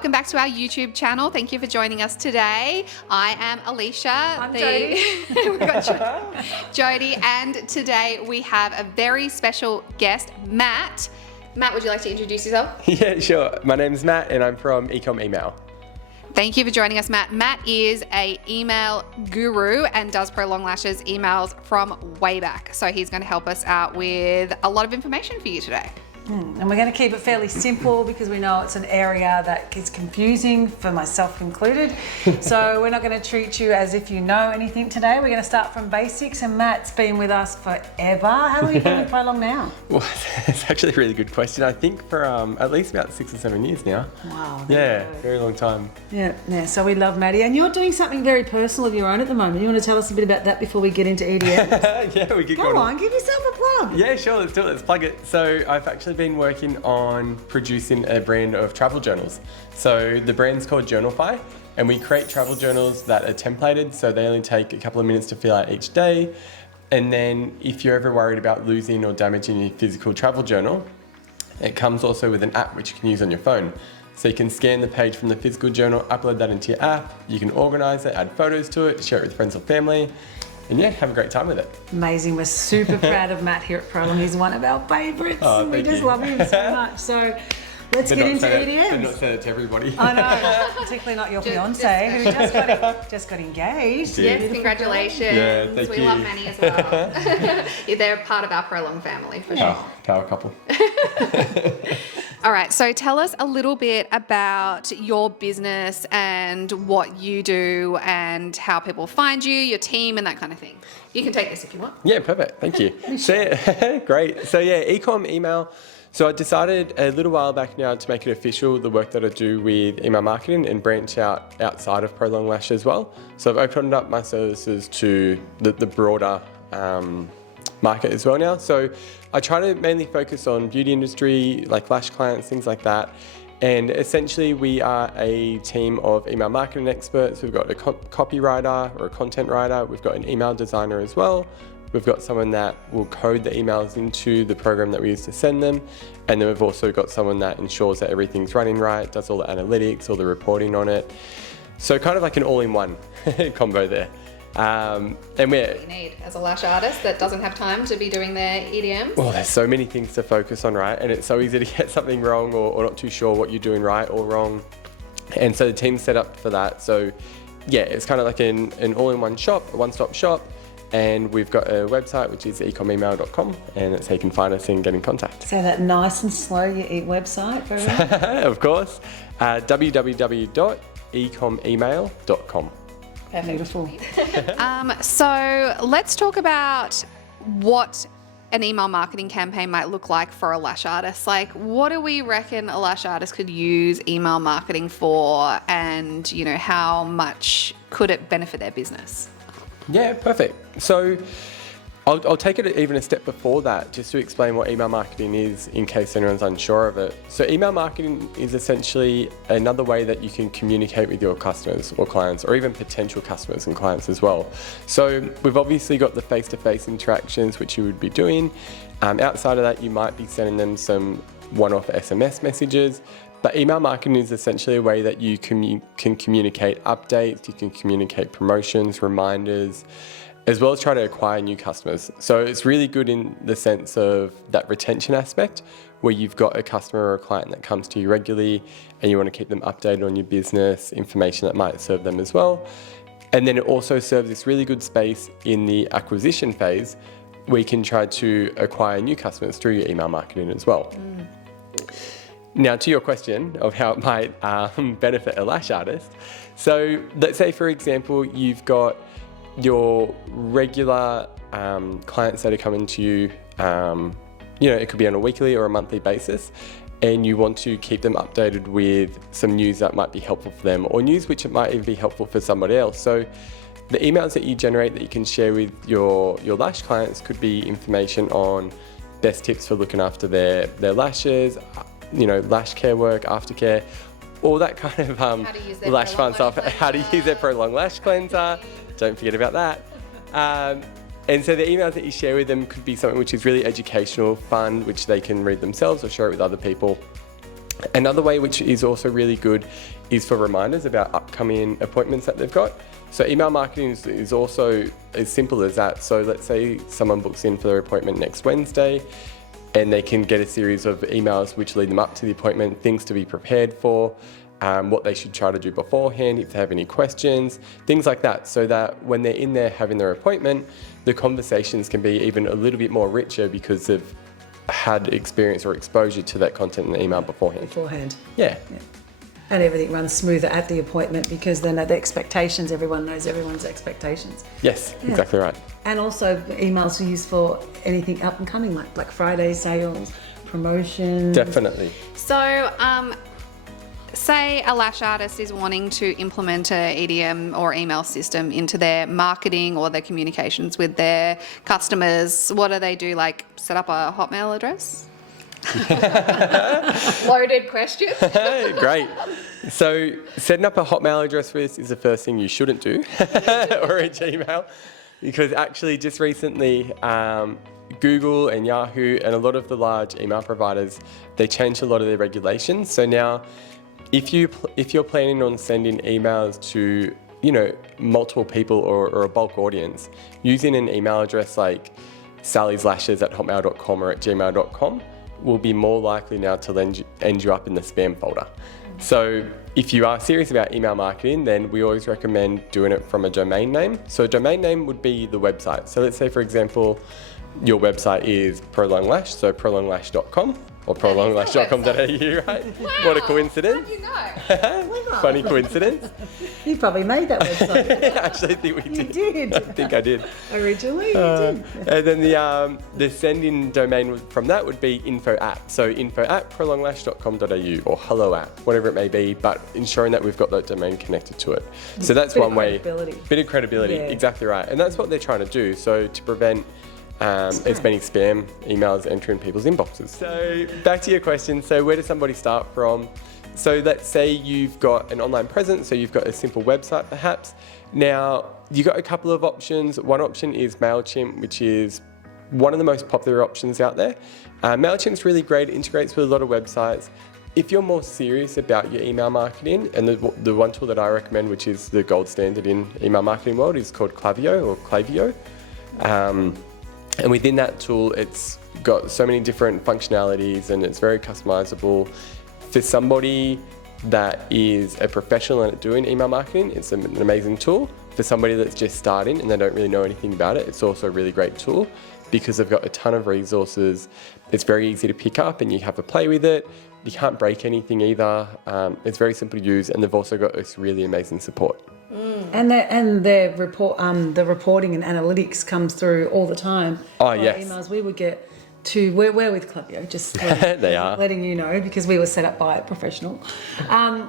Welcome back to our YouTube channel. Thank you for joining us today. I am Alicia. I'm Jodie. We've got Jodie, and today we have a very special guest, Matt. Matt, would you like to introduce yourself? Yeah, sure. My name's Matt and I'm from Ecom Email. Thank you for joining us, Matt. Matt is a email guru and does Prolong Lash's emails from way back. So he's going to help us out with a lot of information for you today. And we're going to keep it fairly simple because we know it's an area that is confusing for myself included. So we're not going to treat you as if you know anything today. We're going to start from basics, and Matt's been with us forever. How long have you been with Prolong now? Well, it's actually a really good question. I think for at least about 6 or 7 years now. Wow. Yeah, very long time. Yeah. So we love Maddie. And you're doing something very personal of your own at the moment. You want to tell us a bit about that before we get into EDM? Yeah, we get Go on, give yourself a plug. Yeah, sure, let's do it. Let's plug it. So I've actually been working on producing a brand of travel journals. So the brand's called Journalify, and we create travel journals that are templated, so they only take a couple of minutes to fill out each day. And then if you're ever worried about losing or damaging your physical travel journal, it comes also with an app which you can use on your phone. So you can scan the page from the physical journal, upload that into your app, you can organize it, add photos to it, share it with friends or family, and yeah, have a great time with it. Amazing. We're super proud of Matt here at Prolong. He's one of our favourites. Oh, we just love him so much. So let's get into EDMs. But not say it to everybody. I know, particularly not your fiance who just got engaged. Yes, congratulations. Yeah, thank we you. love Manny as well. Yeah, they're part of our Prolong family for sure. Oh, power couple. All right, so tell us a little bit about your business and what you do and how people find you, your team, and that kind of thing. You can take this if you want. Yeah, perfect. Thank you. So, great. So yeah, Ecom Email. So I decided a little while back now to make it official, the work that I do with email marketing, and branch out outside of Prolong Lash as well. So I've opened up my services to the broader market as well now. So I try to mainly focus on beauty industry, like lash clients, things like that. And essentially we are a team of email marketing experts. We've got a copywriter or a content writer. We've got an email designer as well. We've got someone that will code the emails into the program that we use to send them. And then we've also got someone that ensures that everything's running right, does all the analytics, all the reporting on it. So kind of like an all-in-one combo there. And we're... What you need as a lash artist that doesn't have time to be doing their EDMs? Well, there's so many things to focus on, right? And it's so easy to get something wrong or not too sure what you're doing right or wrong. And so the team's set up for that. So yeah, it's kind of like an all-in-one shop, a one-stop shop. And we've got a website, which is ecomemail.com, and that's how you can find us and get in contact. Say that nice and slow, your website for everyone. Of course, www.ecomemail.com. Beautiful. So let's talk about what an email marketing campaign might look like for a lash artist. Like, what do we reckon a lash artist could use email marketing for, and how much could it benefit their business? Yeah, perfect. So I'll take it even a step before that, just to explain what email marketing is in case anyone's unsure of it. So email marketing is essentially another way that you can communicate with your customers or clients, or even potential customers and clients as well. So we've obviously got the face-to-face interactions, which you would be doing. Outside of that, you might be sending them some one-off SMS messages. But email marketing is essentially a way that you can communicate updates, you can communicate promotions, reminders, as well as try to acquire new customers. So it's really good in the sense of that retention aspect, where you've got a customer or a client that comes to you regularly and you want to keep them updated on your business, information that might serve them as well. And then it also serves this really good space in the acquisition phase, where you can try to acquire new customers through your email marketing as well. Now, to your question of how it might benefit a lash artist. So let's say, for example, you've got your regular clients that are coming to you, it could be on a weekly or a monthly basis, and you want to keep them updated with some news that might be helpful for them, or news which it might even be helpful for somebody else. So the emails that you generate that you can share with your lash clients could be information on best tips for looking after their lashes, lash care work, aftercare, all that kind of lash fun stuff. How to use their Prolong Lash cleanser. Don't forget about that. And so the emails that you share with them could be something which is really educational, fun, which they can read themselves or share it with other people. Another way which is also really good is for reminders about upcoming appointments that they've got. So email marketing is also as simple as that. So let's say someone books in for their appointment next Wednesday, and they can get a series of emails which lead them up to the appointment, things to be prepared for, what they should try to do beforehand, if they have any questions, things like that, so that when they're in there having their appointment, the conversations can be even a little bit more richer because they've had experience or exposure to that content in the email beforehand. Yeah. And everything runs smoother at the appointment because then at the expectations, everyone knows everyone's expectations. Yes, exactly right. And also emails are used for anything up and coming, like Black Friday sales, promotions. Definitely. So, say a lash artist is wanting to implement a EDM or email system into their marketing or their communications with their customers. What do they do? Like set up a Hotmail address? Loaded question. Great. So setting up a Hotmail address list is the first thing you shouldn't do, or a Gmail, because actually just recently Google and Yahoo and a lot of the large email providers, they changed a lot of their regulations. So now if you're planning on sending emails to multiple people or a bulk audience, using an email address like sallyslashes@hotmail.com or at gmail.com will be more likely now to end you up in the spam folder. So if you are serious about email marketing, then we always recommend doing it from a domain name. So a domain name would be the website. So let's say, for example, your website is Prolong Lash, so prolonglash.com or prolonglash.com.au, right? Wow. What a coincidence. How'd you know? Funny coincidence. You probably made that website. Actually, I think we did. You did. I think I did. Originally, you did. And then the send-in domain from that would be info at. So info at prolonglash.com.au or hello at, whatever it may be, but ensuring that we've got that domain connected to it. So that's one way. Bit of credibility, Yeah. exactly right. And that's what they're trying to do. So to prevent as many spam emails entering people's inboxes. So back to your question. So where does somebody start from? So let's say you've got an online presence, so you've got a simple website perhaps. Now, you've got a couple of options. One option is MailChimp, which is one of the most popular options out there. MailChimp's really great, it integrates with a lot of websites. If you're more serious about your email marketing, and the one tool that I recommend, which is the gold standard in email marketing world, is called Klaviyo. And within that tool, it's got so many different functionalities and it's very customizable. For somebody that is a professional at doing email marketing, it's an amazing tool. For somebody that's just starting and they don't really know anything about it, it's also a really great tool because they've got a ton of resources. It's very easy to pick up and you have to play with it. You can't break anything either. It's very simple to use and they've also got this really amazing support. And the reporting and analytics comes through all the time. Oh, yes. Emails we would get to, we're with Klaviyo, just They are. letting you know because we were set up by a professional. I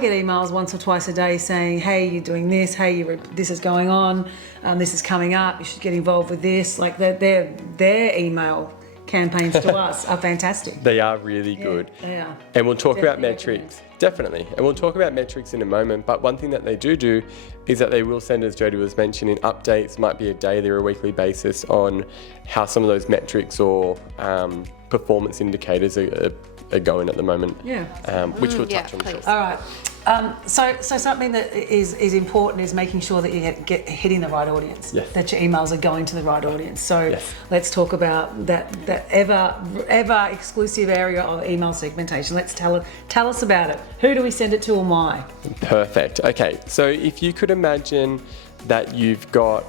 get emails once or twice a day saying, hey, you're doing this, hey, this is going on, this is coming up, you should get involved with this. Like their email campaigns to us are fantastic. They are really good. They are. And we'll talk about Definitely metrics. Definitely. And we'll talk about metrics in a moment. But one thing that they do is that they will send, as Jodie was mentioning, updates, might be a daily or a weekly basis on how some of those metrics or performance indicators are going at the moment. Yeah. Which we'll touch on please. shortly. All right. So something that is important is making sure that you get hitting the right audience. Yes. That your emails are going to the right audience. So Yes. let's talk about that ever exclusive area of email segmentation. Let's tell us about it. Who do we send it to and why? Perfect. Okay. So if you could imagine that you've got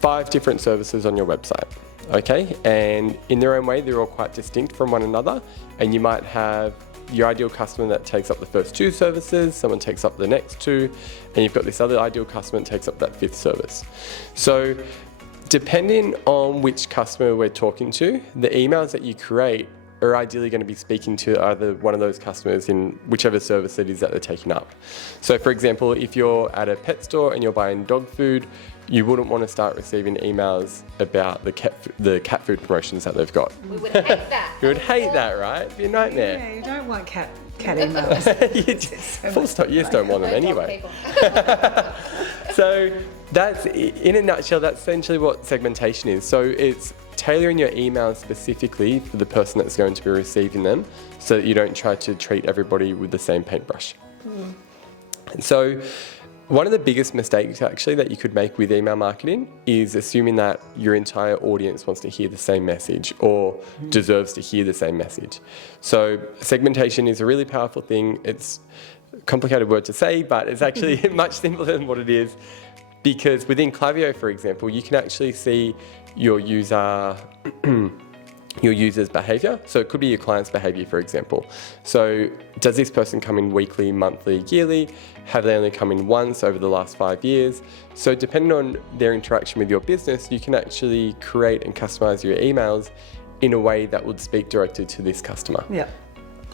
5 different services on your website. Okay. And in their own way, they're all quite distinct from one another. And you might have your ideal customer that takes up the first 2 services, someone takes up the next 2, and you've got this other ideal customer that takes up that 5th service. So depending on which customer we're talking to, the emails that you create are ideally going to be speaking to either one of those customers in whichever service it is that they're taking up. So for example, if you're at a pet store and you're buying dog food, you wouldn't want to start receiving emails about the cat food promotions that they've got. We would hate that. You would hate that, right? It'd be a nightmare. Yeah, you don't want cat emails. Full stop. You just don't want them anyway. So that's, in a nutshell, that's essentially what segmentation is. So it's tailoring your emails specifically for the person that's going to be receiving them so that you don't try to treat everybody with the same paintbrush. And so one of the biggest mistakes actually that you could make with email marketing is assuming that your entire audience wants to hear the same message or deserves to hear the same message. So segmentation is a really powerful thing. It's a complicated word to say, but it's actually much simpler than what it is, because within Klaviyo, for example, you can actually see your user's behavior. So it could be your client's behavior, for example. So does this person come in weekly, monthly, yearly? Have they only come in once over the last 5 years? So depending on their interaction with your business, you can actually create and customize your emails in a way that would speak directly to this customer. Yeah,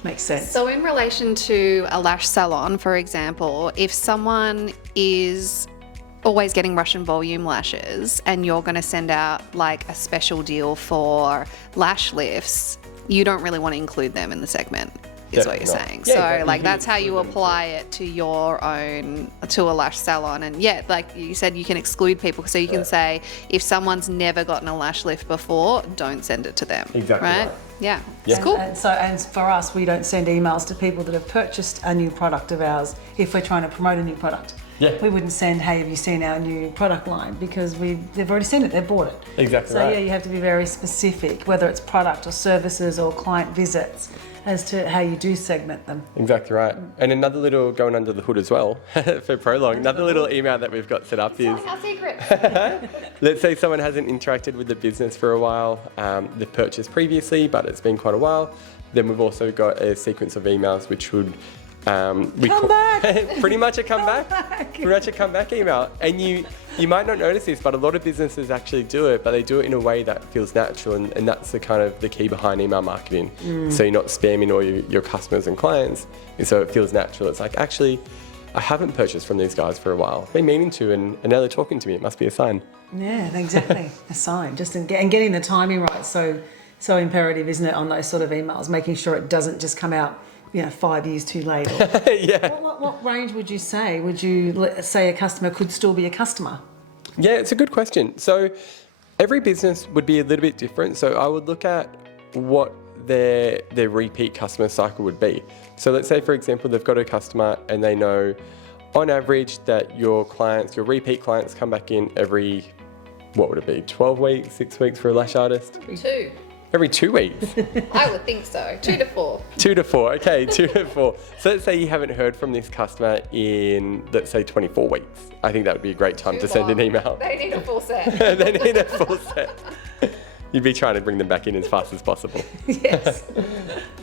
makes sense. So in relation to a lash salon, for example, if someone is always getting Russian volume lashes and you're going to send out like a special deal for lash lifts, you don't really want to include them in the segment, is what you're saying. Yeah, So exactly. like that's how you apply it to your own, to a lash salon. And yeah, like you said, you can exclude people. So you can say, if someone's never gotten a lash lift before, don't send it to them. Exactly Right? right. Yeah. Yeah. It's cool. And for us, we don't send emails to people that have purchased a new product of ours if we're trying to promote a new product. Yeah. We wouldn't send, hey, have you seen our new product line? Because they've already seen it, they've bought it. Exactly So right. yeah, you have to be very specific, whether it's product or services or client visits, as to how you do segment them. Exactly right. And another little going under the hood as well for Prolong, another little email that we've got set up is, Our secret. let's say someone hasn't interacted with the business for a while, they've purchased previously, but it's been quite a while. Then we've also got a sequence of emails which would pretty much a comeback. Pretty much a comeback email. And you might not notice this, but a lot of businesses actually do it, but they do it in a way that feels natural, and that's the kind of the key behind email marketing. So you're not spamming all your customers and clients, and so it feels natural. It's like, actually, I haven't purchased from these guys for a while. I've been meaning to, and now they're talking to me. It must be a sign. Yeah, exactly. A sign. Just and getting the timing right. So imperative, isn't it, on those sort of emails, making sure it doesn't just come out 5 years too late. Or, Yeah. what range would you say? Would you say a customer could still be a customer? Yeah, it's a good question. So every business would be a little bit different. So I would look at what their repeat customer cycle would be. So let's say, for example, they've got a customer and they know on average that your repeat clients come back in every, what would it be, 12 weeks, 6 weeks for a lash artist? 2. Every 2 weeks. I would think so. 2 to 4. 2 to 4, okay, 2 to 4. So let's say you haven't heard from this customer in, let's say, 24 weeks. I think that would be a great time to send an email. They need a full set. They need a full set. You'd be trying to bring them back in as fast as possible. Yes.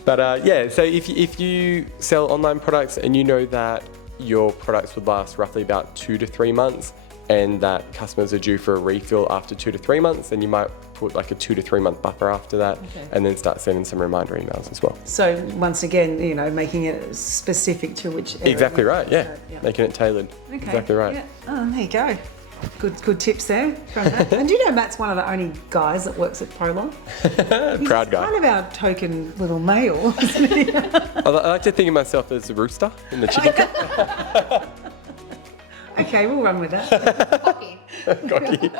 But yeah, so if you sell online products and you know that your products would last roughly about 2 to 3 months, and that customers are due for a refill after 2 to 3 months, then you might put like a 2 to 3 month buffer after that, and then start sending some reminder emails as well. So once again, making it specific to which area. Exactly right, yeah. Yeah. Making it tailored. Okay. Exactly right. Yeah. Oh, there you go. Good tips there from Matt. And do you know Matt's one of the only guys that works at Prolong? Proud guy. Kind of our token little male, isn't he? I like to think of myself as the rooster in the chicken coop. Okay, we'll run with that. Cocky.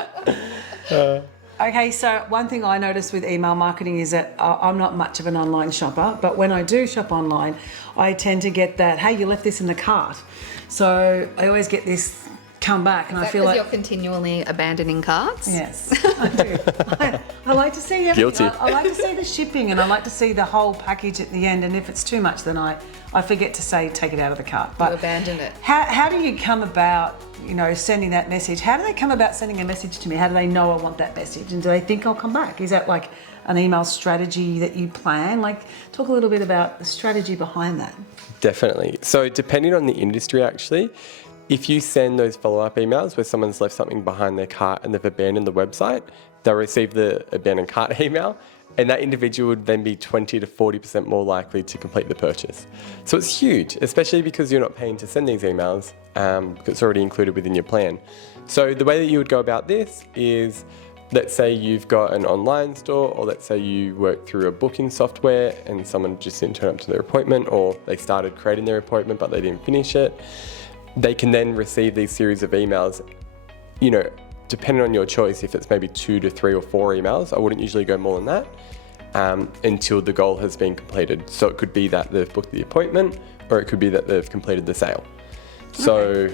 Okay, so one thing I noticed with email marketing is that I'm not much of an online shopper, but when I do shop online, I tend to get that, hey, you left this in the cart. So I always get this come back, and I feel like you're continually abandoning carts? yes, I do. I like to see everything. Guilty. I like to see the shipping, and I like to see the whole package at the end. And if it's too much, then I forget to say take it out of the cart. But You abandon it. How do you come about, sending that message? How do they come about sending a message to me? How do they know I want that message? And do they think I'll come back? Is that like an email strategy that you plan? Like, talk a little bit about the strategy behind that. Definitely. So depending on the industry, actually, if you send those follow-up emails where someone's left something behind their cart and they've abandoned the website, they'll receive the abandoned cart email, and that individual would then be 20 to 40% more likely to complete the purchase. So it's huge, especially because you're not paying to send these emails, because it's already included within your plan. So the way that you would go about this is, let's say you've got an online store, or let's say you work through a booking software and someone just didn't turn up to their appointment, or they started creating their appointment but they didn't finish it. They can then receive these series of emails, depending on your choice, if it's maybe 2 to 3 or 4 emails, I wouldn't usually go more than that until the goal has been completed. So it could be that they've booked the appointment, or it could be that they've completed the sale. So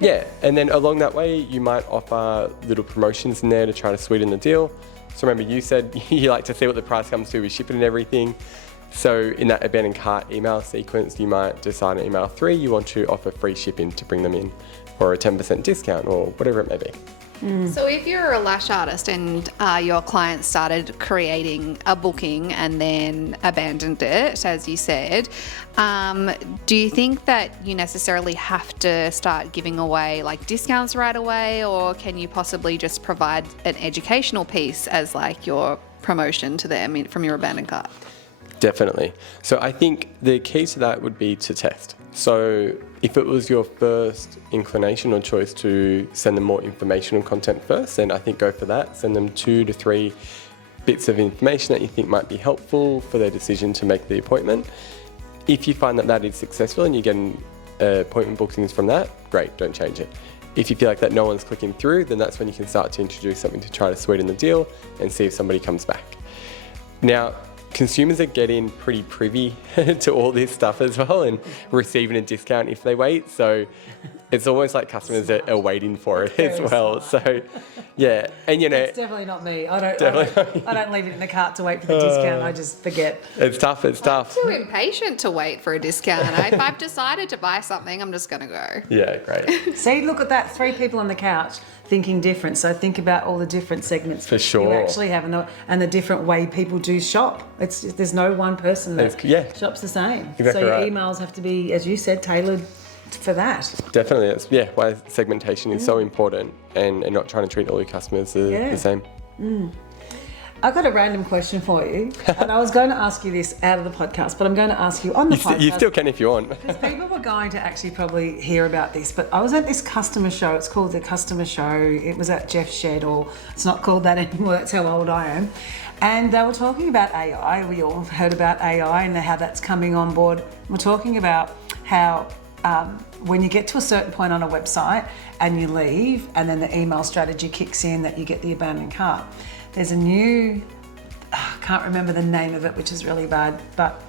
yeah, and then along that way, you might offer little promotions in there to try to sweeten the deal. So remember, you said you like to see what the price comes to with shipping and everything. So in that abandoned cart email sequence, you might decide in email 3, you want to offer free shipping to bring them in, or a 10% discount, or whatever it may be. So if you're a lash artist and your client started creating a booking and then abandoned it, as you said, do you think that you necessarily have to start giving away like discounts right away, or can you possibly just provide an educational piece as like your promotion to them from your abandoned cart? Definitely. So I think the key to that would be to test. So if it was your first inclination or choice to send them more informational content first, then I think go for that. Send them 2 to 3 bits of information that you think might be helpful for their decision to make the appointment. If you find that that is successful and you're getting appointment bookings from that, great, don't change it. If you feel like that no one's clicking through, then that's when you can start to introduce something to try to sweeten the deal and see if somebody comes back. Now, consumers are getting pretty privy to all this stuff as well and receiving a discount if they wait. So it's almost like customers are waiting for it as well. So yeah, and you know, It's definitely not me. I don't leave it in the cart to wait for the discount. I just forget. it's tough. I'm too impatient to wait for a discount. If I've decided to buy something, I'm just going to go. Yeah, great. See, look at that. 3 people on the couch thinking different. So think about all the different segments For sure. you actually have and the different way people do shop. There's no one person that shops the same. Exactly so your right. emails have to be, as you said, tailored for that. Definitely. That's why segmentation is so important and not trying to treat all your customers the same. I've got a random question for you, and I was going to ask you this out of the podcast, but I'm going to ask you on the podcast. You still can if you want. Because people were going to actually probably hear about this, but I was at this customer show. It's called the customer show. It was at Jeff's Shed, or it's not called that anymore. That's how old I am. And they were talking about AI. We all have heard about AI and how that's coming on board. We're talking about how when you get to a certain point on a website and you leave, and then the email strategy kicks in that you get the abandoned cart. There's a new, I can't remember the name of it, which is really bad, but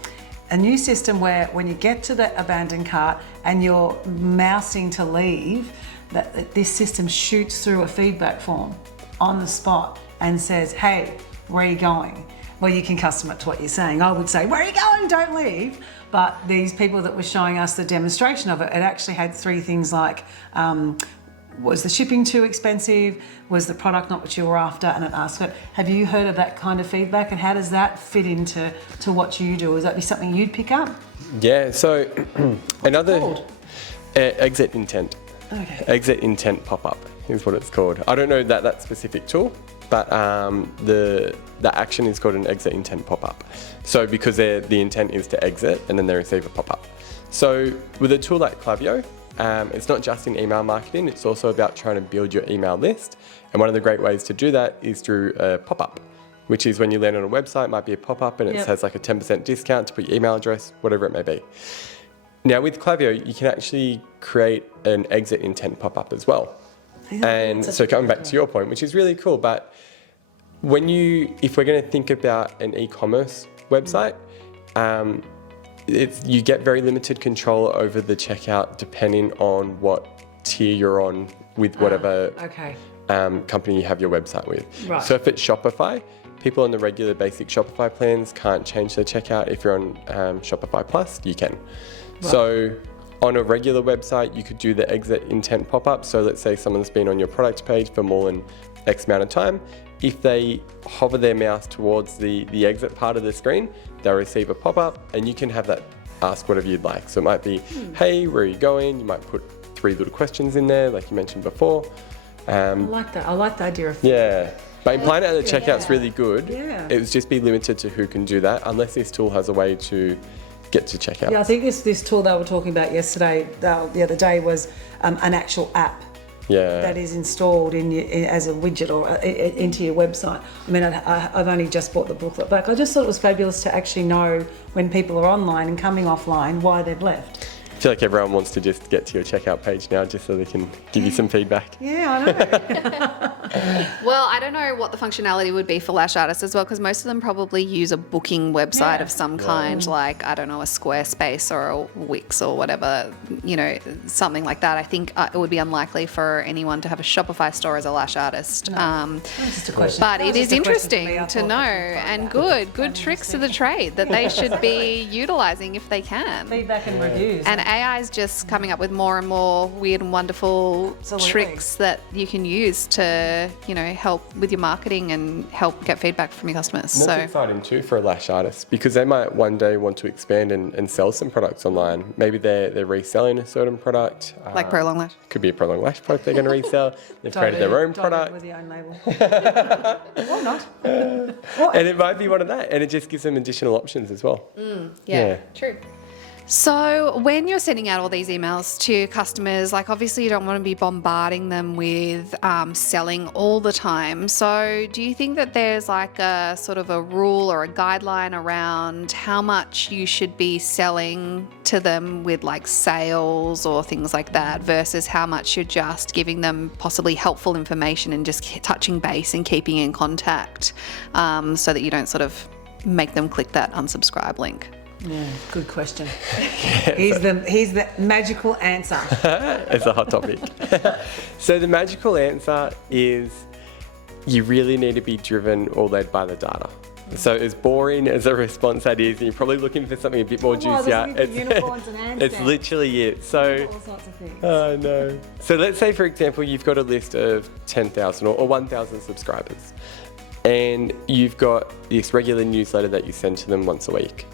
a new system where when you get to the abandoned cart and you're mousing to leave, that this system shoots through a feedback form on the spot and says, hey, where are you going? Well, you can custom it to what you're saying. I would say, where are you going? Don't leave. But these people that were showing us the demonstration of it, it actually had 3 things like, was the shipping too expensive? Was the product not what you were after? And it asked it. Have you heard of that kind of feedback? And how does that fit into what you do? Is that be something you'd pick up? Yeah, so another exit intent. Okay. Exit intent pop-up is what it's called. I don't know that specific tool, but the action is called an exit intent pop-up. So because the intent is to exit and then they receive a pop-up. So with a tool like Klaviyo, it's not just in email marketing, it's also about trying to build your email list. And one of the great ways to do that is through a pop-up, which is when you land on a website, it might be a pop-up and it says like a 10% discount to put your email address, whatever it may be. Now with Klaviyo, you can actually create an exit intent pop-up as well. And so coming back to your point, which is really cool, but if we're going to think about an e-commerce website, you get very limited control over the checkout depending on what tier you're on with whatever company you have your website with. Right. So if it's Shopify, people on the regular basic Shopify plans can't change their checkout. If you're on Shopify Plus, you can. Right. So on a regular website, you could do the exit intent pop-up. So let's say someone's been on your product page for more than X amount of time. If they hover their mouse towards the exit part of the screen, they'll receive a pop-up and you can have that ask whatever you'd like. So it might be, hey, where are you going? You might put 3 little questions in there, like you mentioned before. I like that. I like the idea of But implying it at the checkout's really good. Yeah. It would just be limited to who can do that, unless this tool has a way to get to checkout. Yeah, I think this tool they were talking about yesterday, the other day, was an actual app. That is installed as a widget or into your website. I mean, I've only just bought the booklet back. I just thought it was fabulous to actually know when people are online and coming offline why they've left. feel like everyone wants to just get to your checkout page now just so they can give you some feedback. Yeah, I know. Well, I don't know what the functionality would be for lash artists as well, because most of them probably use a booking website of some kind, like, I don't know, a Squarespace or a Wix or whatever, something like that. I think it would be unlikely for anyone to have a Shopify store as a lash artist. That's just a question. But That it was is just a question for me. interesting I to thought know, I could and find good tricks to the trade that they should be utilising if they can. feedback and reviews. And AI is just coming up with more and more weird and wonderful Absolutely. tricks that you can use to, help with your marketing and help get feedback from your customers. And that's exciting too for a lash artist, because they might one day want to expand and sell some products online. Maybe they're reselling a certain product. Like Prolong Lash. Could be a Prolong Lash product they're going to resell. They've created their own product. With your own label. Or not. And it might be one of that. And it just gives them additional options as well. Yeah. True. So when you're sending out all these emails to customers, like obviously you don't want to be bombarding them with selling all the time. So do you think that there's like a sort of a rule or a guideline around how much you should be selling to them with like sales or things like that versus how much you're just giving them possibly helpful information and just touching base and keeping in contact so that you don't sort of make them click that unsubscribe link? Yeah, good question. Here's the magical answer. It's a hot topic. So the magical answer is you really need to be driven or led by the data. So as boring as a response that is, and you're probably looking for something a bit more juicier. It's literally it. So, all sorts of things. oh no. So let's say, for example, you've got a list of 10,000 or 1,000 subscribers, and you've got this regular newsletter that you send to them once a week.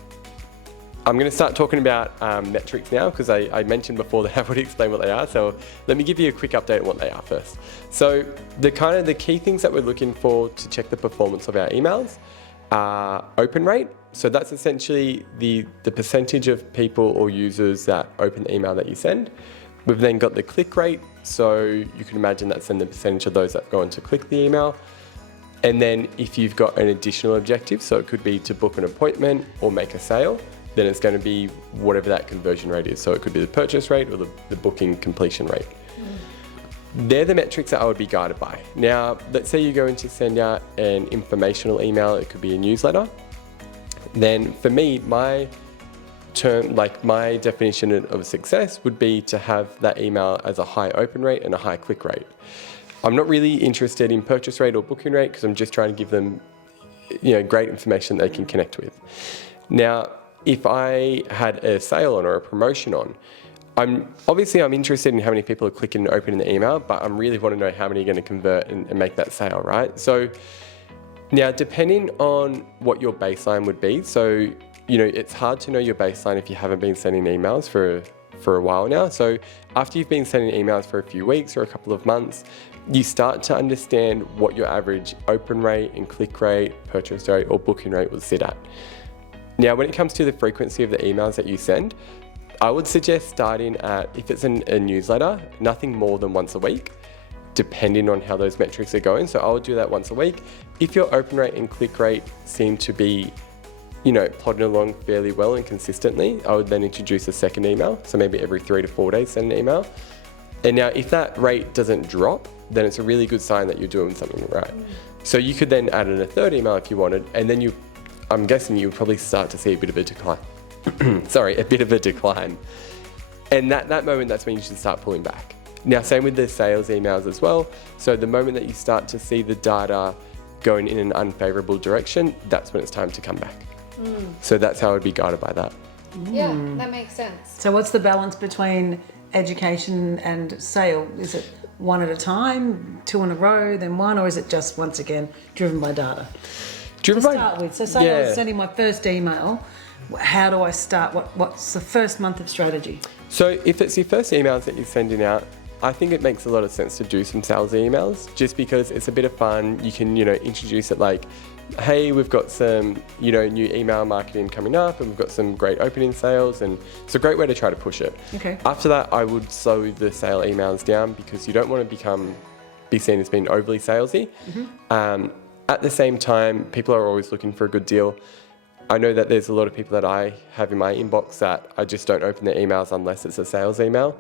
I'm going to start talking about metrics now, because I mentioned before that I would explain what they are. So let me give you a quick update on what they are first. So the key things that we're looking for to check the performance of our emails are open rate. So that's essentially the percentage of people or users that open the email that you send. We've then got the click rate. So you can imagine that's then the percentage of those that go on to click the email. And then if you've got an additional objective, so it could be to book an appointment or make a sale, then it's going to be whatever that conversion rate is. So it could be the purchase rate or the booking completion rate. They're the metrics that I would be guided by. Now, let's say you're going to send out an informational email, it could be a newsletter. Then for me, my definition of success would be to have that email as a high open rate and a high click rate. I'm not really interested in purchase rate or booking rate, because I'm just trying to give them great information they can connect with. Now, if I had a sale on or a promotion on, I'm interested in how many people are clicking and opening the email, but I really want to know how many are going to convert and make that sale, right? So now, depending on what your baseline would be, so it's hard to know your baseline if you haven't been sending emails for a while now. So after you've been sending emails for a few weeks or a couple of months, you start to understand what your average open rate and click rate, purchase rate or booking rate will sit at. Now, when it comes to the frequency of the emails that you send, I would suggest starting at, if it's a newsletter, nothing more than once a week, depending on how those metrics are going. So I would do that once a week. If your open rate and click rate seem to be, plodding along fairly well and consistently, I would then introduce a second email. So maybe every 3 to 4 days, send an email. And now if that rate doesn't drop, then it's a really good sign that you're doing something right. So you could then add in a third email if you wanted, and then I'm guessing you would probably start to see a bit of a decline. A bit of a decline. And that moment, that's when you should start pulling back. Now, same with the sales emails as well. So the moment that you start to see the data going in an unfavorable direction, that's when it's time to come back. So that's how I would be guided by that. Yeah, that makes sense. So what's the balance between education and sale? Is it one at a time, 2 in a row, then one, or is it just, once again, driven by data? To start with, so say I was sending my first email, how do I start? What's the first month of strategy? So if it's your first emails that you're sending out, I think it makes a lot of sense to do some sales emails, just because it's a bit of fun. You can, introduce it like, hey, we've got some, new email marketing coming up, and we've got some great opening sales, and it's a great way to try to push it. Okay. After that, I would slow the sale emails down, because you don't want to be seen as being overly salesy. At the same time, people are always looking for a good deal. I know that there's a lot of people that I have in my inbox that I just don't open their emails unless it's a sales email.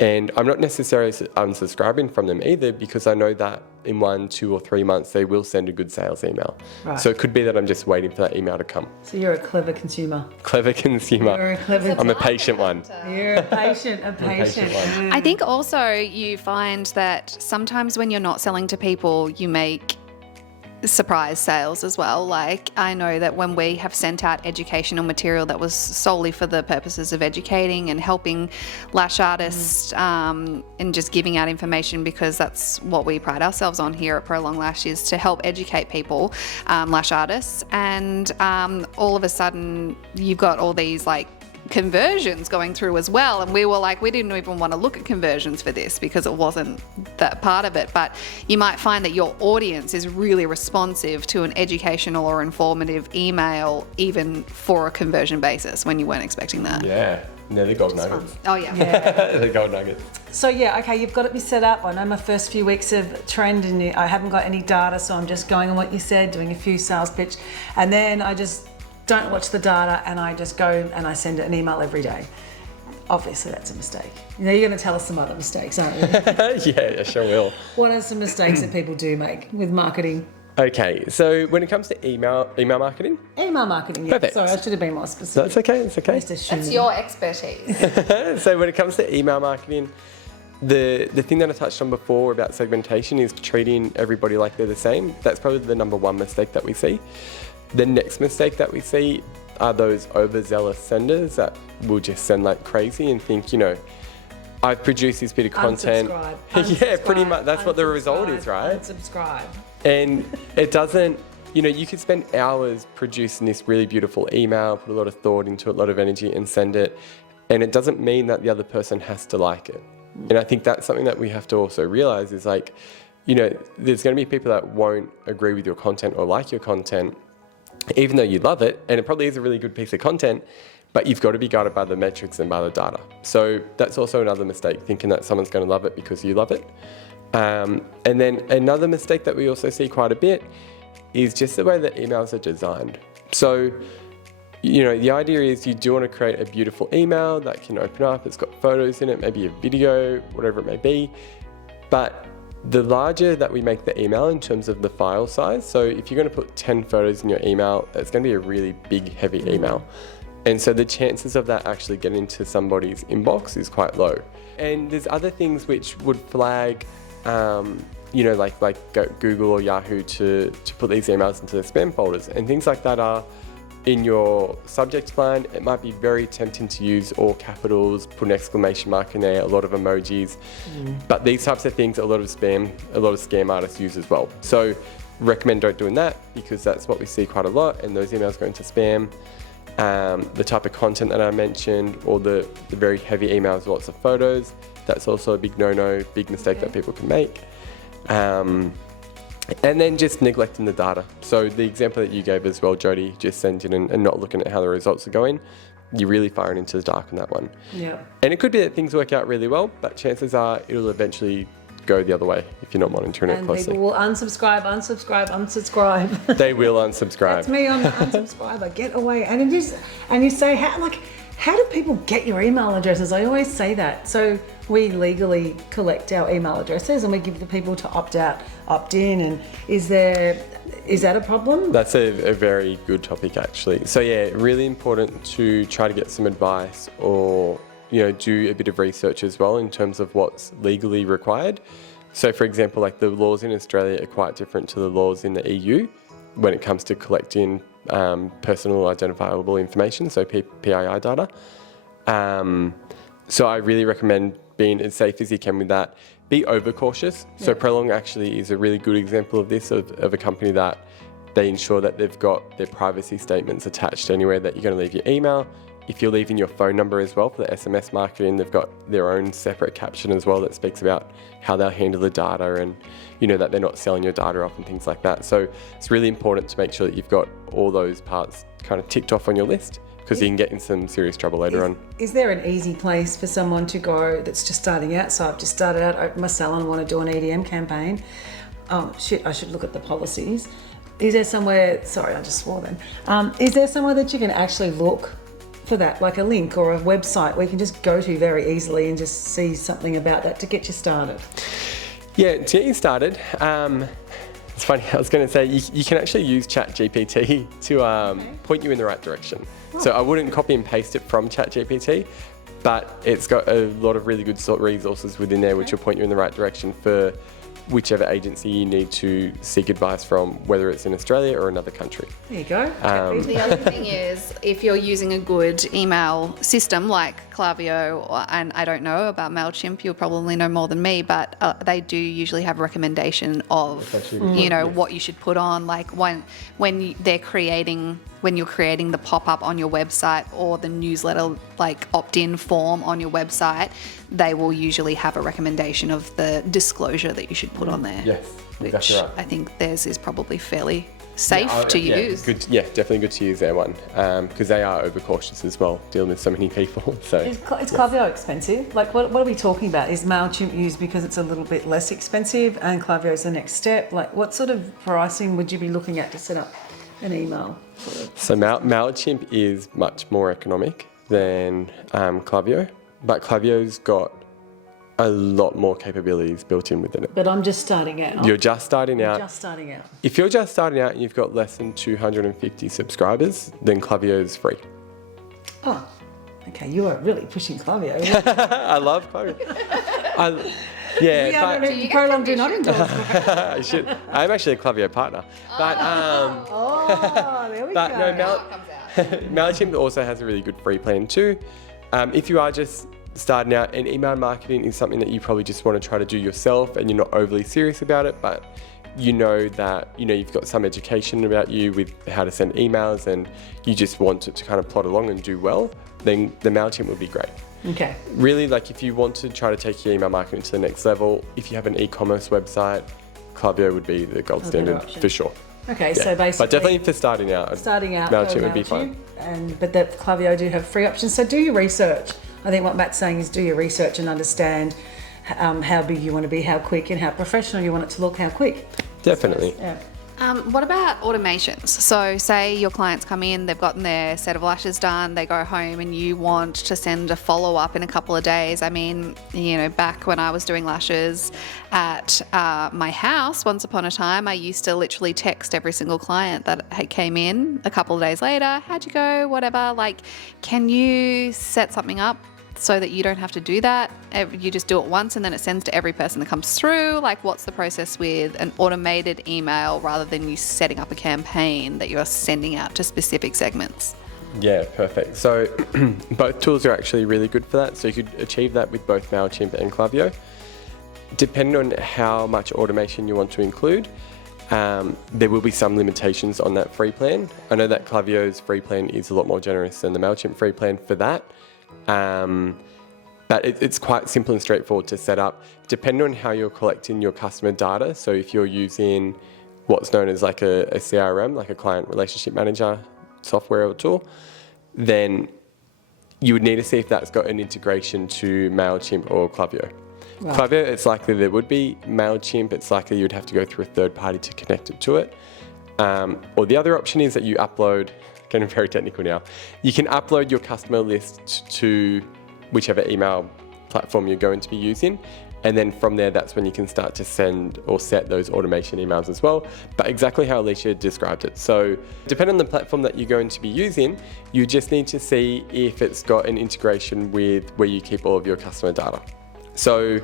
And I'm not necessarily unsubscribing from them either, because I know that in 1, 2 or 3 months they will send a good sales email. Right. So it could be that I'm just waiting for that email to come. So you're a clever consumer. Clever consumer. You're a clever. I'm a patient one. You're a patient one. I think also you find that sometimes when you're not selling to people, you make surprise sales as well. Like, I know that when we have sent out educational material that was solely for the purposes of educating and helping lash artists and just giving out information, because that's what we pride ourselves on here at Prolong Lash, is to help educate people, lash artists, and all of a sudden you've got all these like conversions going through as well, and we were like, we didn't even want to look at conversions for this because it wasn't that part of it. But you might find that your audience is really responsive to an educational or informative email, even for a conversion basis, when you weren't expecting that. Yeah, they're the gold nuggets. Oh yeah. The gold nuggets. So yeah, okay, you've got it set up. I know my first few weeks of trend and I haven't got any data, so I'm just going on what you said, doing a few sales pitch, and then I just don't watch the data and I just go and I send an email every day. Obviously that's a mistake. You know, you're going to tell us some other mistakes, aren't you? Yeah, I sure will. What are some mistakes that people do make with marketing? Okay, so when it comes to email marketing. Email marketing, yeah. Perfect. Sorry, I should have been more specific. That's okay, that's okay. Just assume. That's your expertise. So when it comes to email marketing, the thing that I touched on before about segmentation is treating everybody like they're the same. That's probably the number one mistake that we see. The next mistake that we see are those overzealous senders that will just send like crazy and think, you know, I've produced this bit of content. Yeah, pretty much. That's what the result is, right? Unsubscribe. And it doesn't, you know, you could spend hours producing this really beautiful email, put a lot of thought into it, a lot of energy and send it. And it doesn't mean that the other person has to like it. And I think that's something that we have to also realize is like, you know, there's going to be people that won't agree with your content or like your content, even though you love it, and it probably is a really good piece of content, but you've got to be guided by the metrics and by the data. So that's also another mistake, thinking that someone's going to love it because you love it. And then another mistake that we also see quite a bit is just the way that emails are designed. So, you know, the idea is you do want to create a beautiful email that can open up, it's got photos in it, maybe a video, whatever it may be, but the larger that we make the email in terms of the file size, so if you're going to put 10 photos in your email, it's going to be a really big, heavy email. And so the chances of that actually getting into somebody's inbox is quite low. And there's other things which would flag, you know, like Google or Yahoo to put these emails into the spam folders. And things like that are in your subject line. It might be very tempting to use all capitals, put an exclamation mark in there, a lot of emojis. But these types of things, a lot of scam artists use as well. So recommend don't doing that, because that's what we see quite a lot, and those emails go into spam. The type of content that I mentioned, or the very heavy emails with lots of photos, that's also a big no-no, big mistake that people can make. And then just neglecting the data. So the example that you gave as well, Jody, just sending and not looking at how the results are going, you're really firing into the dark on that one. Yeah. And it could be that things work out really well, but chances are it'll eventually go the other way if you're not monitoring it closely. And people will unsubscribe. They will unsubscribe. That's me on the unsubscriber. Get away. And it is, and you say, how do people get your email addresses? I always say that. So we legally collect our email addresses and we give the people to opt out, opt in. And is that a problem? That's a very good topic, actually. So yeah, really important to try to get some advice, or, you know, do a bit of research as well in terms of what's legally required. So for example, like the laws in Australia are quite different to the laws in the EU when it comes to collecting personal identifiable information, so PII data. So I really recommend being as safe as you can with that. Be overcautious. Yeah. So Prolong actually is a really good example of this, of a company that they ensure that they've got their privacy statements attached anywhere that you're going to leave your email. If you're leaving your phone number as well for the SMS marketing, they've got their own separate caption as well that speaks about how they'll handle the data, and, you know, that they're not selling your data off and things like that. So it's really important to make sure that you've got all those parts kind of ticked off on your list, because you can get in some serious trouble later on. Is there an easy place for someone to go that's just starting out? So I've just started out, opened my salon, want to do an EDM campaign. Oh shit, I should look at the policies. Is there somewhere, sorry, I just swore then. Is there somewhere that you can actually look for that, like a link or a website where you can just go to very easily and just see something about that to get you started? Yeah, to get you started, it's funny, I was going to say you can actually use ChatGPT to point you in the right direction. So I wouldn't copy and paste it from ChatGPT, but it's got a lot of really good resources within there which will point you in the right direction for whichever agency you need to seek advice from, whether it's in Australia or another country. There you go. The other thing is, if you're using a good email system like Klaviyo, and I don't know about MailChimp, you'll probably know more than me, but they do usually have recommendation of, what you should put on, like when you're creating the pop-up on your website or the newsletter like opt-in form on your website, they will usually have a recommendation of the disclosure that you should put on there. Yes, which exactly right. I think theirs is probably fairly safe to use. Good, definitely good to use their one, because they are overcautious as well, dealing with so many people. So Is Klaviyo expensive? Like, what are we talking about? Is MailChimp used because it's a little bit less expensive and Klaviyo is the next step? Like, what sort of pricing would you be looking at to set up an email? So MailChimp is much more economic than Klaviyo, but Klaviyo's got a lot more capabilities built in within it. But I'm just starting out. You're just starting out. Just starting out. If you're just starting out and you've got less than 250 subscribers, then Klaviyo is free. Oh, okay. You are really pushing Klaviyo. I love Klaviyo. Prolong do not endorse. I should. I'm actually a Klaviyo partner. But There we but go. no, MailChimp also has a really good free plan too. If you are just starting out, and email marketing is something that you probably just want to try to do yourself and you're not overly serious about it, but you know that you've got some education about you with how to send emails and you just want it to kind of plod along and do well, then the MailChimp would be great. Okay. Really, like if you want to try to take your email marketing to the next level, if you have an e-commerce website, Klaviyo would be the gold standard for sure. Okay, Yeah. so basically, but definitely for starting out, MailChimp would be fine. But the Klaviyo do have free options. So do your research. I think what Matt's saying is do your research and understand how big you want to be, how quick, and how professional you want it to look, how quick. Definitely. Yeah. What about automations? So say your clients come in, they've gotten their set of lashes done, they go home and you want to send a follow-up in a couple of days. I mean, back when I was doing lashes at my house once upon a time, I used to literally text every single client that came in a couple of days later, how'd you go, whatever. Like, can you set something up so that you don't have to do that? You just do it once and then it sends to every person that comes through. Like, what's the process with an automated email rather than you setting up a campaign that you're sending out to specific segments? Yeah, perfect. So both tools are actually really good for that. So you could achieve that with both MailChimp and Klaviyo. Depending on how much automation you want to include, there will be some limitations on that free plan. I know that Klaviyo's free plan is a lot more generous than the MailChimp free plan for that. But it's quite simple and straightforward to set up, depending on how you're collecting your customer data. So if you're using what's known as like a CRM, like a client relationship manager software or tool, then you would need to see if that's got an integration to MailChimp or Klaviyo. Right. Klaviyo, it's likely there would be. MailChimp, it's likely you'd have to go through a third party to connect it to it. Or the other option is that you upload, getting very technical now, you can upload your customer list to whichever email platform you're going to be using. And then from there, that's when you can start to send or set those automation emails as well. But exactly how Alicia described it. So depending on the platform that you're going to be using, you just need to see if it's got an integration with where you keep all of your customer data. So,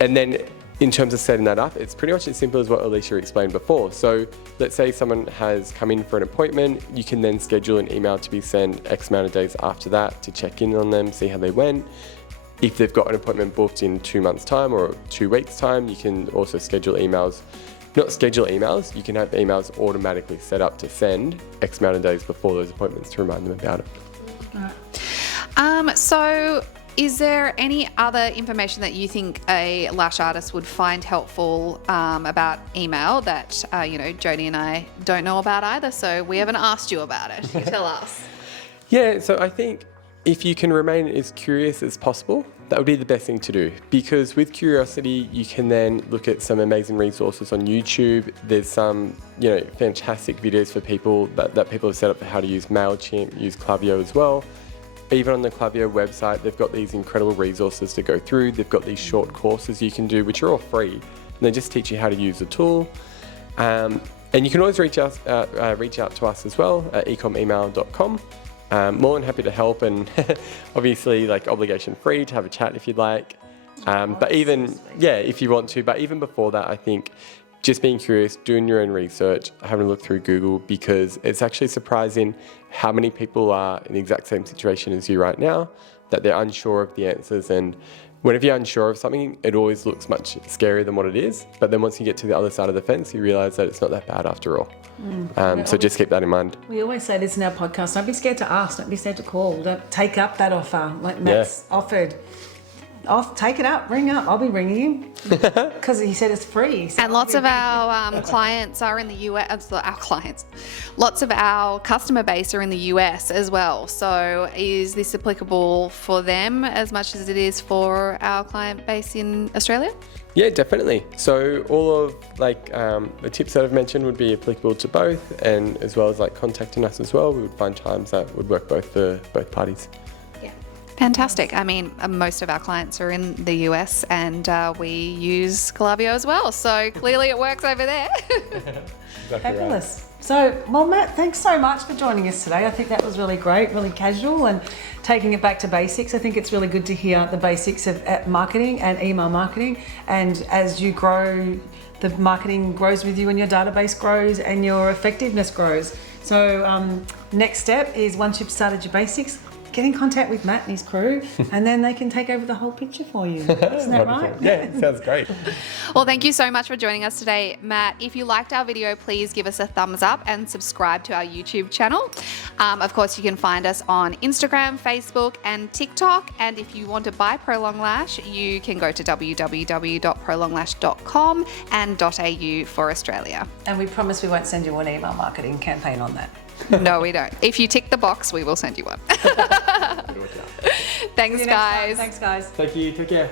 and then in terms of setting that up, it's pretty much as simple as what Alicia explained before. So let's say someone has come in for an appointment, you can then schedule an email to be sent X amount of days after that to check in on them, see how they went. If they've got an appointment booked in 2 months' time or 2 weeks' time, you can also schedule emails. Not schedule emails, you can have emails automatically set up to send X amount of days before those appointments to remind them about it. So is there any other information that you think a lash artist would find helpful about email that, Jodie and I don't know about either, so we haven't asked you about it. You tell us. Yeah, so I think if you can remain as curious as possible, that would be the best thing to do, because with curiosity you can then look at some amazing resources on YouTube. There's some fantastic videos for people that people have set up for how to use MailChimp, use Klaviyo as well. Even on the Klaviyo website, they've got these incredible resources to go through. They've got these short courses you can do, which are all free, and they just teach you how to use the tool. And you can always reach out to us as well at ecomemail.com. More than happy to help, and obviously obligation free to have a chat if you'd like. But even, if you want to, but even before that, I think just being curious, doing your own research, having a look through Google, because it's actually surprising how many people are in the exact same situation as you right now, that they're unsure of the answers. And whenever you're unsure of something, it always looks much scarier than what it is. But then once you get to the other side of the fence, you realise that it's not that bad after all. So just keep that in mind. We always say this in our podcast: don't be scared to ask, don't be scared to call, don't take up that offer like Matt's offered. Take it up, ring up. I'll be ringing him because he said it's free. So and lots of our clients are in the US. Lots of our customer base are in the US as well. So is this applicable for them as much as it is for our client base in Australia? Yeah, definitely. So all of the tips that I've mentioned would be applicable to both, and as well as contacting us as well. We would find times that would work both for both parties. Fantastic. I mean, most of our clients are in the US, and we use Klaviyo as well. So clearly it works over there. Exactly fabulous. Right. So, Matt, thanks so much for joining us today. I think that was really great, really casual, and taking it back to basics. I think it's really good to hear the basics of marketing and email marketing. And as you grow, the marketing grows with you, and your database grows, and your effectiveness grows. So, next step is, once you've started your basics, get in contact with Matt and his crew, and then they can take over the whole picture for you. Isn't that right? Yeah, sounds great. Well, thank you so much for joining us today, Matt. If you liked our video, please give us a thumbs up and subscribe to our YouTube channel. Of course, you can find us on Instagram, Facebook, and TikTok. And if you want to buy Prolong Lash, you can go to www.prolonglash.com and .au for Australia. And we promise we won't send you an email marketing campaign on that. No, we don't. If you tick the box, we will send you one. Thanks, guys. Thanks, guys. Thank you. Take care.